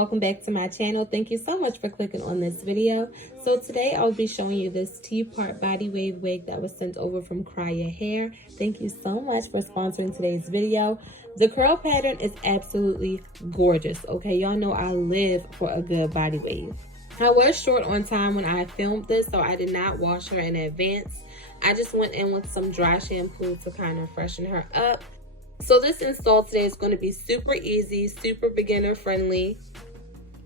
welcome back to my channel. Thank you so much for clicking on this video. So today I'll be showing you this T-part body wave wig that was sent over from Kriyya Hair. Thank you so much for sponsoring today's video. The curl pattern is absolutely gorgeous. Okay, y'all know I live for a good body wave. I was short on time when I filmed this, so I did not wash her in advance. I just went in with some dry shampoo to kind of freshen her up. So this install today is going to be super easy, super beginner friendly.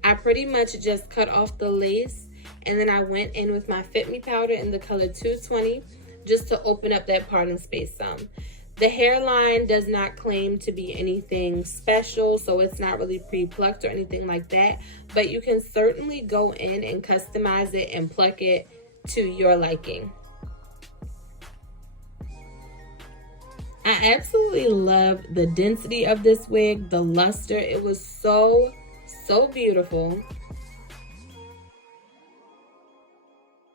I pretty much just cut off the lace and then I went in with my Fit Me powder in the color 220 just to open up that parting space some. The hairline does not claim to be anything special, so it's not really pre-plucked or anything like that, but you can certainly go in and customize it and pluck it to your liking. I absolutely love the density of this wig, the luster. It was so beautiful.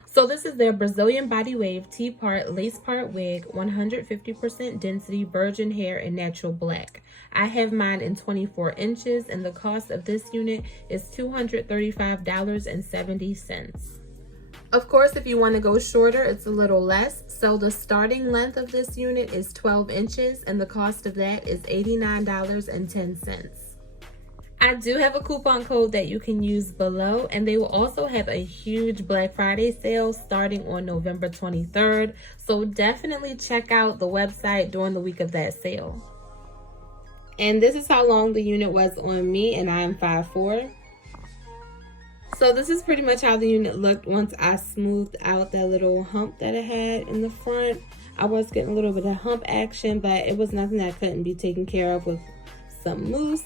So this is their Brazilian body wave T-part lace part wig, 150% density virgin hair in natural black. I have mine in 24 inches and the cost of this unit is $235.70. Of course, if you want to go shorter, it's a little less. So the starting length of this unit is 12 inches and the cost of that is $89.10. I do have a coupon code that you can use below, and they will also have a huge Black Friday sale starting on November 23rd. So definitely check out the website during the week of that sale. And this is how long the unit was on me, and I am 5'4". So this is pretty much how the unit looked once I smoothed out that little hump that it had in the front. I was getting a little bit of hump action, but it was nothing that couldn't be taken care of with some mousse.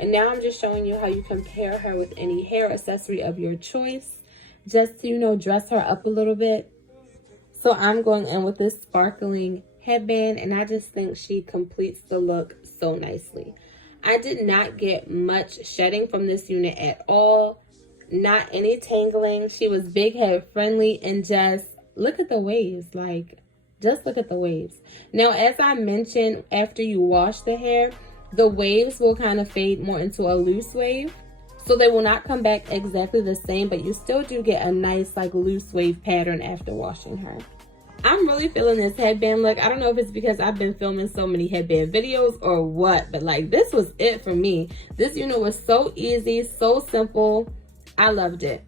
And now I'm just showing you how you can pair her with any hair accessory of your choice, just to, you know, dress her up a little bit. So I'm going in with this sparkling headband, and I just think she completes the look so nicely. I did not get much shedding from this unit at all, not any tangling. She was big head friendly, and just look at the waves, like just look at the waves. Now, as I mentioned, after you wash the hair, the waves will kind of fade more into a loose wave, so they will not come back exactly the same, but you still do get a nice like loose wave pattern after washing her. I'm really feeling this headband look. I don't know if it's because I've been filming so many headband videos or what, but like this was it for me. This unit was so easy, so simple. I loved it.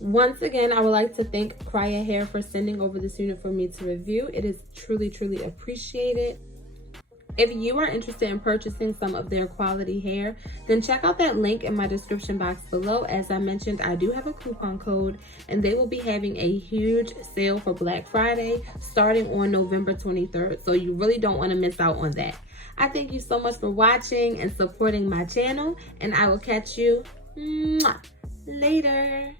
Once again, I would like to thank Kriyya Hair for sending over this unit for me to review. It is truly appreciated. If you are interested in purchasing some of their quality hair, then check out that link in my description box below. As I mentioned, I do have a coupon code, and they will be having a huge sale for Black Friday starting on November 23rd. So you really don't want to miss out on that. I thank you so much for watching and supporting my channel, and I will catch you later.